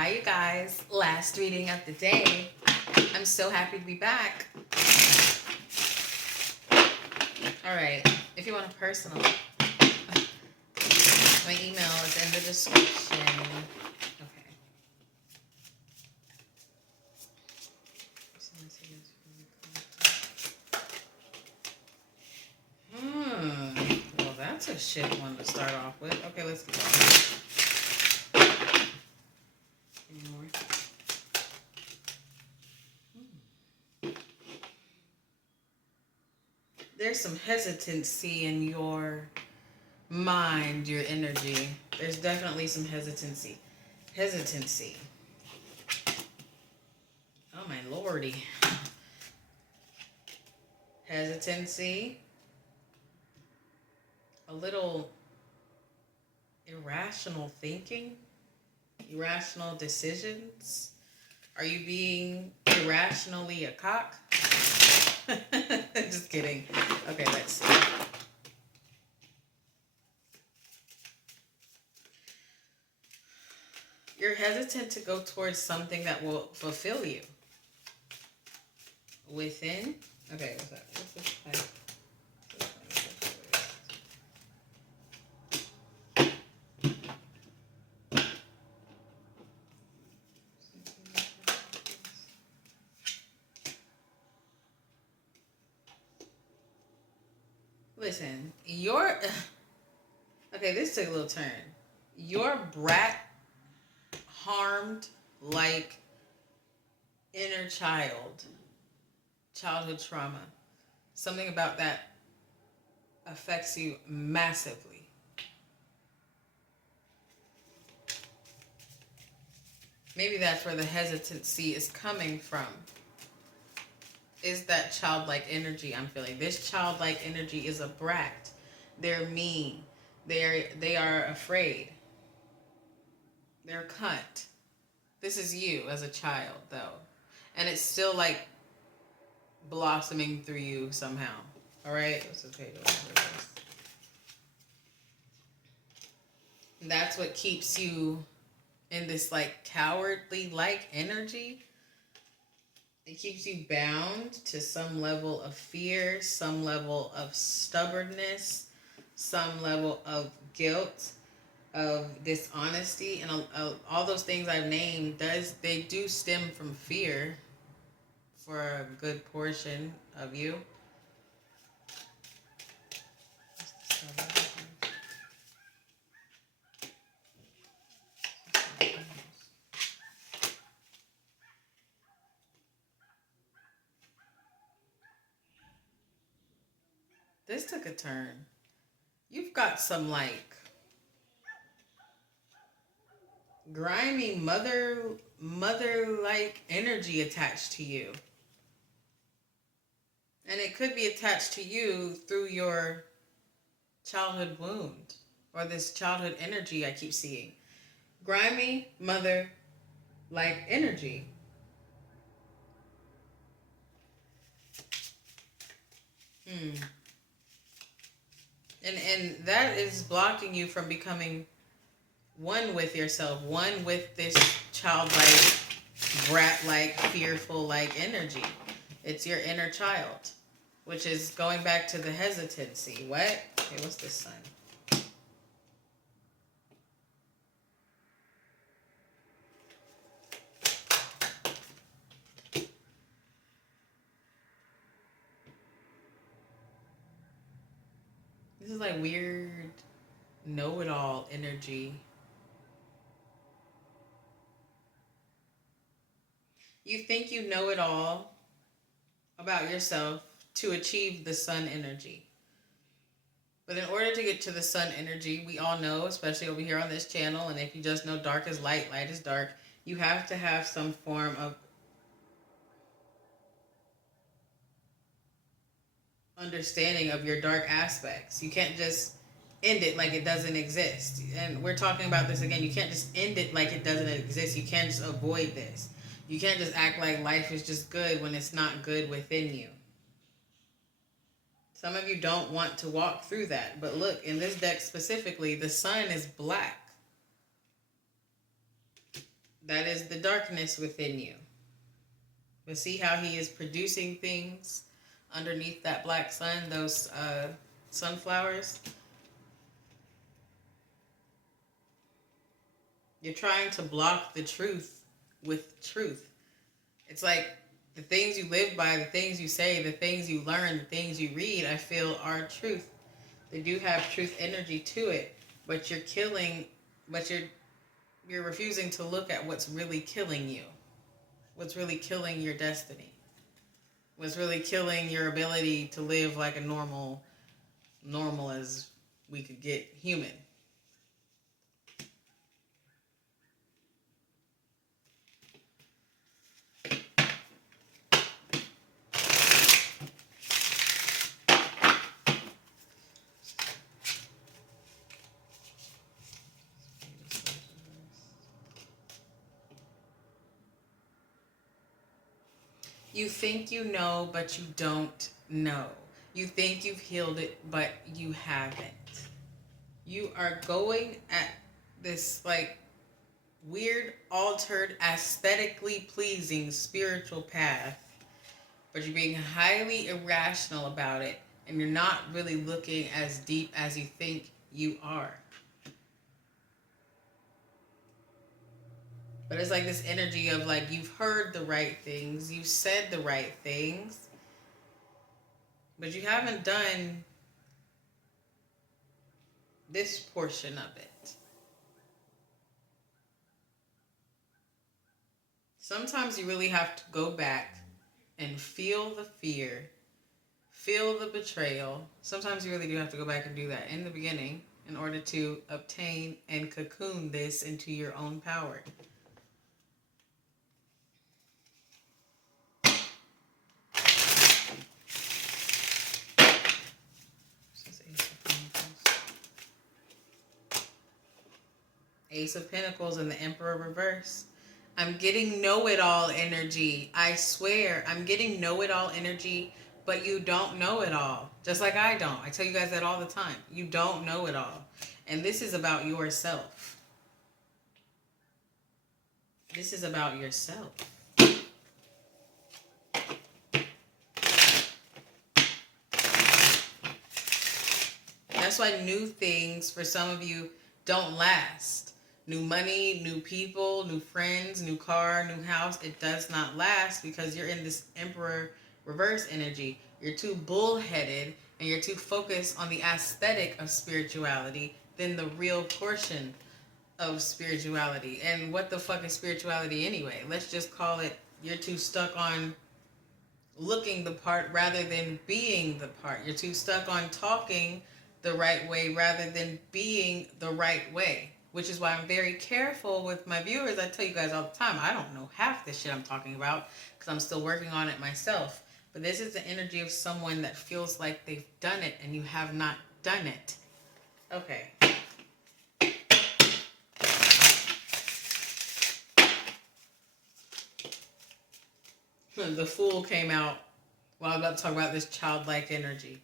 Hi, you guys. Last reading of the day. I'm so happy to be back. All right. If you want a personal, my email is in the description. Okay. Well, that's a shit one to start off with. Okay, let's keep going. Any more? There's some hesitancy in your mind, your energy. There's definitely some hesitancy. Oh my lordy. Hesitancy. A little irrational thinking. Irrational decisions. Are you being irrationally a cock? Just kidding. Okay, let's see. You're hesitant to go towards something that will fulfill you. Within? Okay, what's that? What's this type? Listen, okay, this took a little turn. Your brat harmed like inner childhood trauma. Something about that affects you massively. Maybe that's where the hesitancy is coming from. Is that childlike energy I'm feeling. This childlike energy is a brat. They're mean. They are afraid. They're a cunt. This is you as a child, though. And it's still like blossoming through you somehow. All right? Let's just pay this. That's what keeps you in this like cowardly like energy. It keeps you bound to some level of fear, some level of stubbornness, some level of guilt, of dishonesty, and all those things I've named. They do stem from fear for a good portion of you. This took a turn. You've got some like grimy mother-like energy attached to you. And it could be attached to you through your childhood wound or this childhood energy I keep seeing. Grimy mother-like energy. And that is blocking you from becoming one with yourself, one with this childlike, brat-like, fearful-like energy. It's your inner child, which is going back to the hesitancy. What? Okay, what's this sign? This is like weird know-it-all energy. You think you know it all about yourself to achieve the sun energy. But in order to get to the sun energy, we all know, especially over here on this channel, and if you just know dark is light, light is dark, you have to have some form of understanding of your dark aspects. You can't just end it like it doesn't exist. And we're talking about this again. You can't just end it like it doesn't exist. You can't just avoid this. You can't just act like life is just good when it's not good within you. Some of you don't want to walk through that. But look, in this deck specifically, the sun is black. That is the darkness within you. But see how he is producing things underneath that black sun, those sunflowers? You're trying to block the truth with truth. It's like the things you live by, the things you say, the things you learn, the things you read, I feel are truth. They do have truth energy to it, but you're killing, but you're refusing to look at what's really killing you. What's really killing your destiny. What's really killing your ability to live like a normal as we could get human. You think you know, but you don't know. You think you've healed it, but you haven't. You are going at this like weird, altered, aesthetically pleasing spiritual path, but you're being highly irrational about it, and you're not really looking as deep as you think you are. But it's like this energy of like you've heard the right things, you've said the right things, but you haven't done this portion of it. Sometimes you really have to go back and feel the fear, feel the betrayal. Sometimes you really do have to go back and do that in the beginning in order to obtain and cocoon this into your own power. Ace of Pentacles and the Emperor reverse. I'm getting know-it-all energy. I swear, I'm getting know-it-all energy, but you don't know it all. Just like I don't. I tell you guys that all the time. You don't know it all. And this is about yourself. This is about yourself. That's why new things for some of you don't last. New money, new people, new friends, new car, new house. It does not last because you're in this Emperor reverse energy. You're too bullheaded and you're too focused on the aesthetic of spirituality than the real portion of spirituality. And what the fuck is spirituality anyway? Let's just call it, you're too stuck on looking the part rather than being the part. You're too stuck on talking the right way rather than being the right way. Which is why I'm very careful with my viewers. I tell you guys all the time, I don't know half the shit I'm talking about because I'm still working on it myself. But this is the energy of someone that feels like they've done it and you have not done it. Okay. The Fool came out while I'm about to talk about this childlike energy.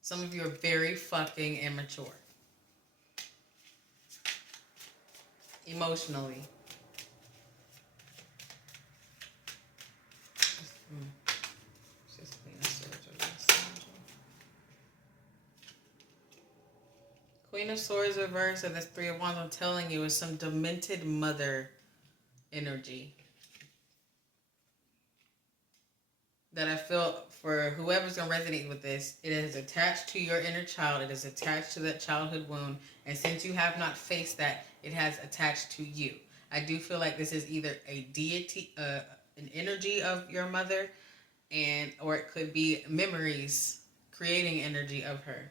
Some of you are very fucking immature. Emotionally. Queen of Swords reverse and this Three of Wands, I'm telling you, is some demented mother energy. That I feel for whoever's going to resonate with this, it is attached to your inner child. It is attached to that childhood wound. And since you have not faced that, it has attached to you. I do feel like this is either a deity, an energy of your mother, or it could be memories creating energy of her.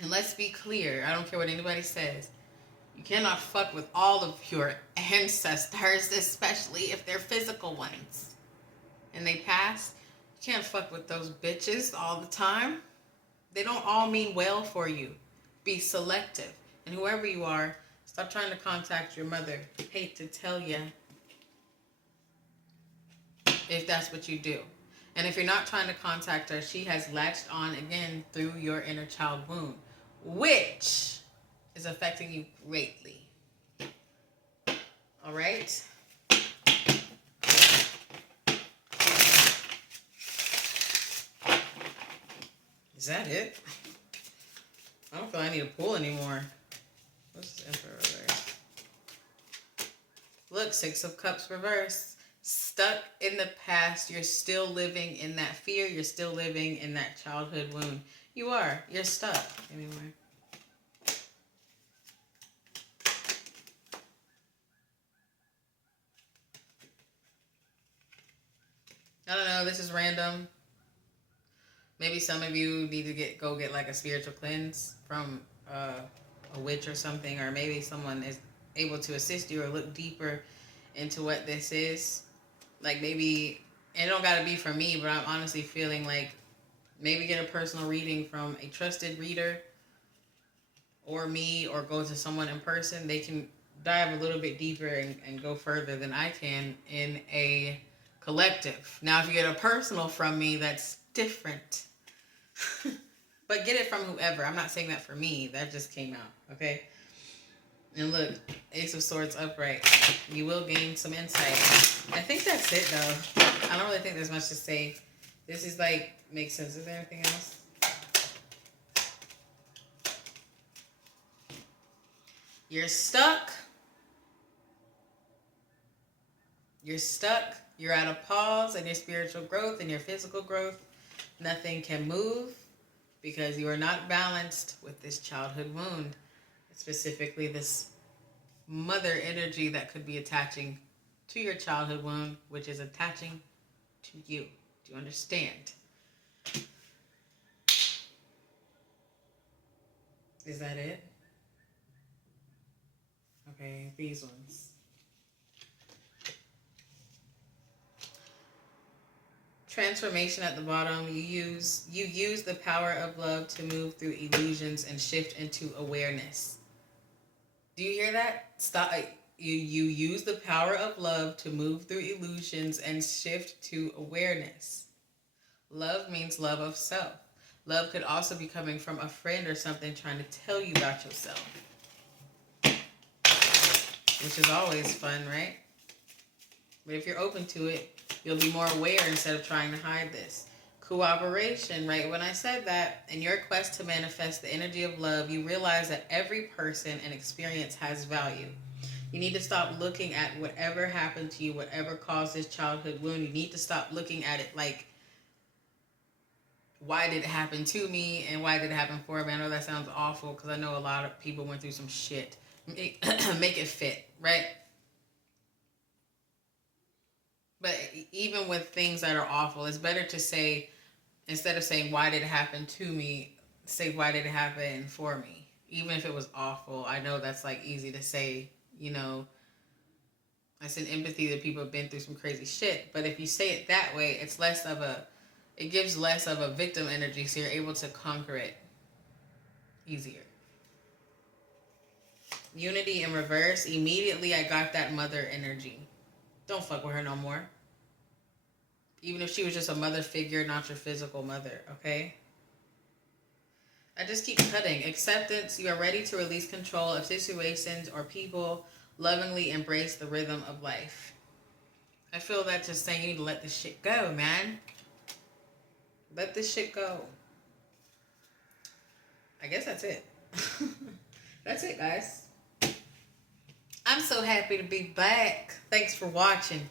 And let's be clear, I don't care what anybody says. You cannot fuck with all of your ancestors, especially if they're physical ones. And they pass. You can't fuck with those bitches all the time. They don't all mean well for you. Be selective. And whoever you are, stop trying to contact your mother. Hate to tell you, if that's what you do. And if you're not trying to contact her, she has latched on again through your inner child wound, which is affecting you greatly. All right. Is that it? I don't feel I need to pull anymore. What's this Emperor reverse? Look, Six of Cups reverse. Stuck in the past. You're still living in that fear. You're still living in that childhood wound. You are. You're stuck. Anyway. I don't know. This is random. Maybe some of you need to go get like a spiritual cleanse from a witch or something, or maybe someone is able to assist you or look deeper into what this is. Like maybe, and it don't gotta be from me, but I'm honestly feeling like maybe get a personal reading from a trusted reader or me, or go to someone in person. They can dive a little bit deeper and go further than I can in a collective. Now, if you get a personal from me, that's different. But get it from whoever. I'm not saying that for me. That just came out, okay? And look, Ace of Swords upright. You will gain some insight. I think that's it, though. I don't really think there's much to say. This is like, makes sense. Is there anything else? You're stuck. You're stuck. You're at a pause in your spiritual growth and your physical growth. Nothing can move because you are not balanced with this childhood wound. Specifically, this mother energy that could be attaching to your childhood wound, which is attaching to you. Do you understand? Is that it? Okay, these ones. Transformation at the bottom. You use the power of love to move through illusions and shift into awareness. Do you hear that? Stop. You use the power of love to move through illusions and shift to awareness. Love means love of self. Love could also be coming from a friend or something trying to tell you about yourself, which is always fun, right? But if you're open to it, you'll be more aware instead of trying to hide this. Cooperation, right? When I said that, in your quest to manifest the energy of love, you realize that every person and experience has value. You need to stop looking at whatever happened to you, whatever caused this childhood wound. You need to stop looking at it like, why did it happen to me and why did it happen for me? I know that sounds awful because I know a lot of people went through some shit. Make it fit, right? But even with things that are awful, it's better to say, instead of saying, why did it happen to me, say, why did it happen for me? Even if it was awful. I know that's like easy to say, you know, I send empathy that people have been through some crazy shit. But if you say it that way, it gives less of a victim energy, so you're able to conquer it easier. Unity in reverse. Immediately I got that mother energy. Don't fuck with her no more. Even if she was just a mother figure, not your physical mother, okay? I just keep cutting. Acceptance. You are ready to release control of situations or people. Lovingly embrace the rhythm of life. I feel that just saying you need to let this shit go, man. Let this shit go. I guess that's it. That's it, guys. I'm so happy to be back. Thanks for watching.